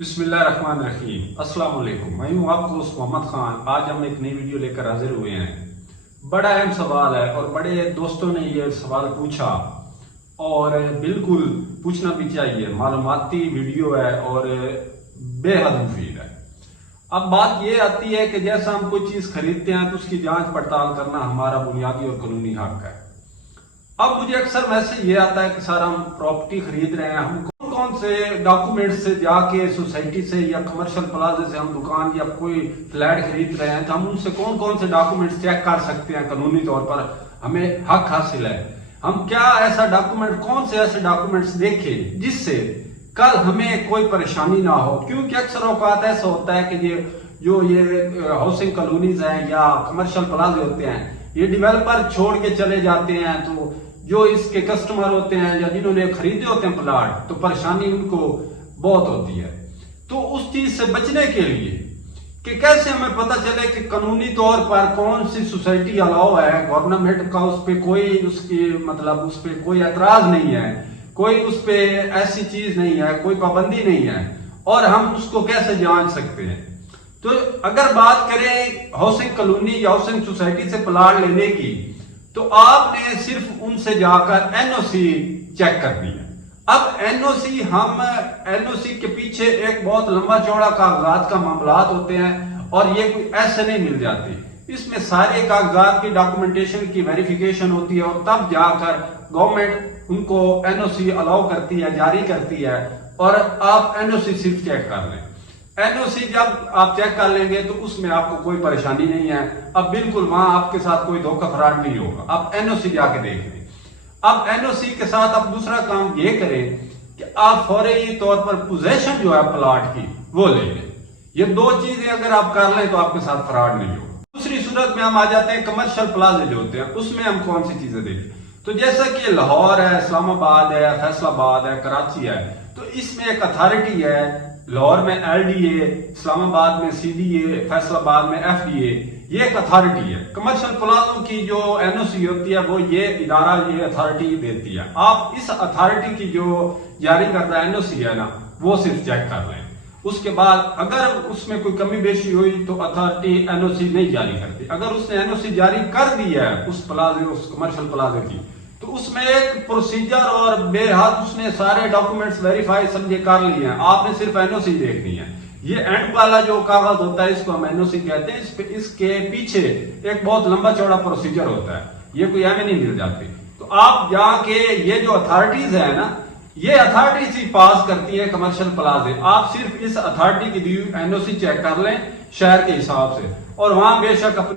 بسم اللہ الرحمن الرحیم۔ السلام علیکم، میں ہوں آپ کو محمد خان۔ آج ہم ایک نئی ویڈیو لے کر حاضر ہوئے ہیں۔ بڑا اہم سوال ہے اور بڑے دوستوں نے یہ سوال پوچھا اور بالکل پوچھنا بھی چاہیے۔ معلوماتی ویڈیو ہے اور بے حد مفید ہے۔ اب بات یہ آتی ہے کہ جیسا ہم کوئی چیز خریدتے ہیں تو اس کی جانچ پڑتال کرنا ہمارا بنیادی اور قانونی حق ہے۔ اب مجھے اکثر میسج یہ آتا ہے کہ سر ہم پراپرٹی خرید رہے ہیں، ہم کون سے ڈاکومنٹ سے جا کے سوسائٹی سے یا کمرشل پلازے سے ہم دکان یا کوئی فلیٹ خرید رہے ہیں تو ہم ان سے کون سے ڈاکومنٹ چیک کر سکتے ہیں؟ قانونی طور پر ہمیں حق حاصل ہے۔ ہم کیا ایسا ڈاکومنٹ، کون سے ایسے ڈاکومنٹس دیکھیں جس سے کل ہمیں کوئی پریشانی نہ ہو؟ کیونکہ اکثر اوقات ایسا ہوتا ہے کہ یہ ہاؤسنگ کالونیز ہیں یا کمرشل پلازے ہوتے ہیں، یہ ڈیولپر چھوڑ کے چلے جاتے ہیں، تو جو اس کے کسٹمر ہوتے ہیں یا جنہوں نے خریدے ہوتے ہیں پلاٹ، تو پریشانی ان کو بہت ہوتی ہے۔ تو اس چیز سے بچنے کے لیے کہ کیسے ہمیں پتہ چلے کہ قانونی طور پر کون سی سوسائٹی الاؤ ہے، گورنمنٹ کا اس پہ کوئی اعتراض نہیں ہے، کوئی اس پہ ایسی چیز نہیں ہے، کوئی پابندی نہیں ہے، اور ہم اس کو کیسے جانچ سکتے ہیں؟ تو اگر بات کریں ہاؤسنگ کالونی یا ہاؤسنگ سوسائٹی سے پلاٹ لینے کی، تو آپ نے صرف ان سے جا کر این او سی چیک کر دیا۔ اب این او سی کے پیچھے ایک بہت لمبا چوڑا کاغذات کا معاملات ہوتے ہیں اور یہ کوئی ایسے نہیں مل جاتی۔ اس میں سارے کاغذات کی ڈاکومنٹیشن کی ویریفیکیشن ہوتی ہے اور تب جا کر گورنمنٹ ان کو این او سی الاؤ کرتی ہے، جاری کرتی ہے، اور آپ این او سی صرف چیک کر لیں۔ این او سی جب آپ چیک کر لیں گے تو اس میں آپ کو کوئی پریشانی نہیں ہے۔ اب بالکل وہاں آپ کے ساتھ کوئی دھوکہ فراڈ نہیں ہوگا۔ آپ این او سی جا کے دیکھ لیں۔ اب این او سی کے ساتھ آپ دوسرا کام یہ کریں کہ آپ فوری طور پر پوزیشن جو ہے پلاٹ کی وہ لے لیں۔ یہ دو چیزیں اگر آپ کر لیں تو آپ کے ساتھ فراڈ نہیں ہوگا۔ دوسری صورت میں ہم آ جاتے ہیں کمرشل پلازے جو ہوتے ہیں، اس میں ہم کون سی چیزیں دیکھیں؟ تو جیسا کہ لاہور ہے، اسلام آباد ہے، فیصل آباد ہے، کراچی ہے، تو اس میں ایک اتھارٹی ہے۔ لاہور میں ایل ڈی اے، اسلام آباد میں سی ڈی اے، فیصل آباد میں ایف ڈی اے، یہ ایک اتھارٹی ہے۔ کمرشل پلازوں کی جو این او سی ہوتی ہے وہ یہ ادارہ، یہ اتھارٹی دیتی ہے۔ آپ اس اتھارٹی کی جو جاری کردہ این او سی ہے نا، وہ صرف چیک کر لیں۔ اس کے بعد اگر اس میں کوئی کمی بیشی ہوئی تو اتھارٹی این او سی نہیں جاری کرتی۔ اگر اس نے این او سی جاری کر دی ہے اس کمرشل پلازے کی، تو اس میں ایک پروسیجر اور بے حد اس نے سارے ڈاکومنٹس ویریفائی سمجھے کر لیے ہیں، آپ نے صرف این او سی دیکھنی ہے۔ یہ اینڈ والا جو کاغذ ہوتا ہے اس کو ہم این او سی کہتے ہیں۔ اس کے پیچھے ایک بہت لمبا چوڑا پروسیجر ہوتا ہے، یہ کوئی ایویں نہیں مل جاتی۔ تو آپ جا کے یہ جو اتھارٹیز ہیں نا، یہ اتھارٹیز ہی پاس کرتی ہے کمرشل پلازے۔ آپ صرف اس اتھارٹی کی دی این او سی چیک کر لیں شہر کے حساب سے، اور وہاں بے شک اپنی